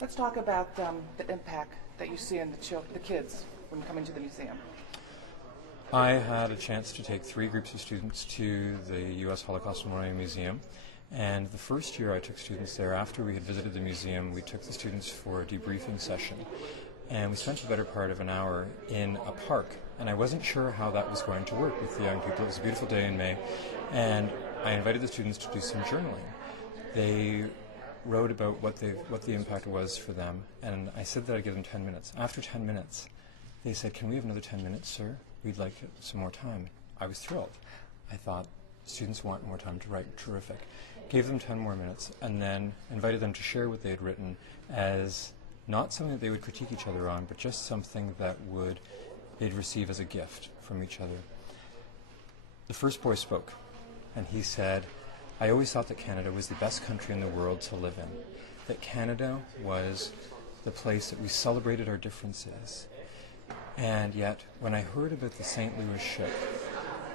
Let's talk about the impact that you see in the kids when coming to the museum. I had a chance to take 3 groups of students to the U.S. Holocaust Memorial Museum, and the first year I took students there, after we had visited the museum, we took the students for a debriefing session, and we spent the better part of an hour in a park, and I wasn't sure how that was going to work with the young people. It was a beautiful day in May, and I invited the students to do some journaling. They wrote about what the impact was for them, and I said that I'd give them 10 minutes. After 10 minutes, they said, "Can we have another 10 minutes, sir? We'd like some more time." I was thrilled. I thought, students want more time to write. Terrific. Gave them 10 more minutes, and then invited them to share what they had written as not something that they would critique each other on, but just something that they'd receive as a gift from each other. The first boy spoke, and he said, "I always thought that Canada was the best country in the world to live in, that Canada was the place that we celebrated our differences. And yet, when I heard about the St. Louis ship,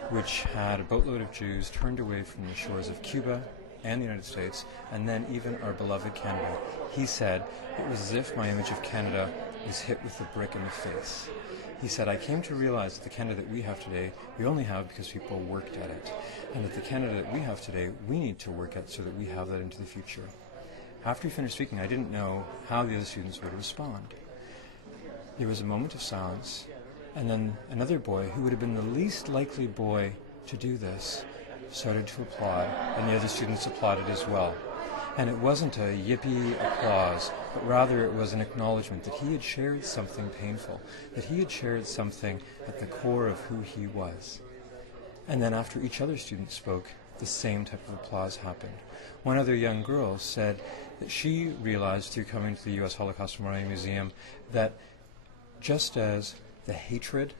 which had a boatload of Jews turned away from the shores of Cuba and the United States, and then even our beloved Canada," he said, "it was as if my image of Canada was hit with a brick in the face." He said, "I came to realize that the Canada that we have today, we only have because people worked at it, and that the Canada that we have today, we need to work at so that we have that into the future." After he finished speaking, I didn't know how the other students would respond. There was a moment of silence, and then another boy, who would have been the least likely boy to do this, started to applaud, and the other students applauded as well. And it wasn't a yippee applause, but rather it was an acknowledgement that he had shared something painful, that he had shared something at the core of who he was. And then after each other student spoke, the same type of applause happened. One other young girl said that she realized through coming to the U.S. Holocaust Memorial Museum that just as the hatred,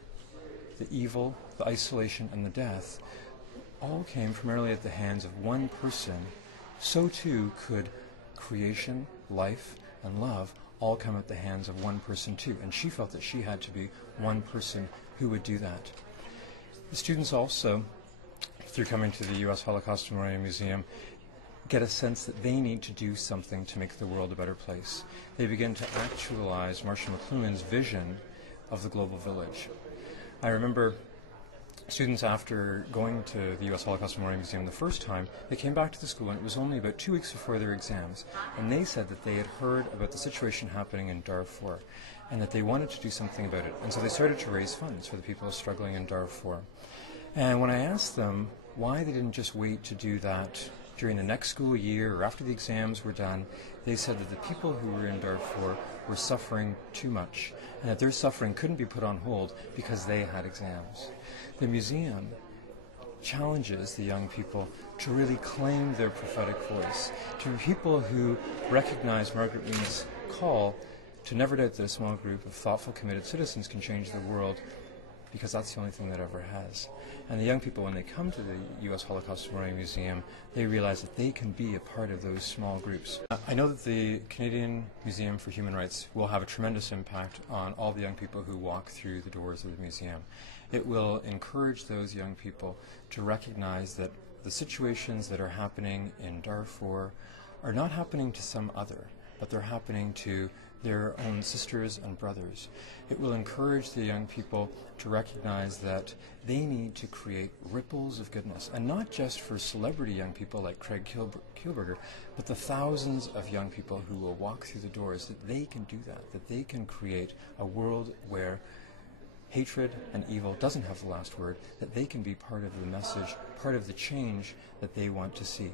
the evil, the isolation, and the death all came primarily at the hands of one person, so too could creation, life, and love all come at the hands of one person too. And she felt that she had to be one person who would do that. The students also, through coming to the U.S. Holocaust Memorial Museum, get a sense that they need to do something to make the world a better place. They begin to actualize Marshall McLuhan's vision of the global village. I remember students, after going to the U.S. Holocaust Memorial Museum the first time, they came back to the school, and it was only about 2 weeks before their exams, and they said that they had heard about the situation happening in Darfur, and that they wanted to do something about it. And so they started to raise funds for the people struggling in Darfur. And when I asked them why they didn't just wait to do that during the next school year or after the exams were done, they said that the people who were in Darfur were suffering too much, and that their suffering couldn't be put on hold because they had exams. The museum challenges the young people to really claim their prophetic voice, to people who recognize Margaret Mead's call to never doubt that a small group of thoughtful, committed citizens can change the world, because that's the only thing that ever has. And the young people, when they come to the U.S. Holocaust Memorial Museum, they realize that they can be a part of those small groups. I know that the Canadian Museum for Human Rights will have a tremendous impact on all the young people who walk through the doors of the museum. It will encourage those young people to recognize that the situations that are happening in Darfur are not happening to some other, but they're happening to their own sisters and brothers. It will encourage the young people to recognize that they need to create ripples of goodness, and not just for celebrity young people like Craig Kielburger, but the thousands of young people who will walk through the doors, that they can do that they can create a world where hatred and evil doesn't have the last word, that they can be part of the message, part of the change that they want to see.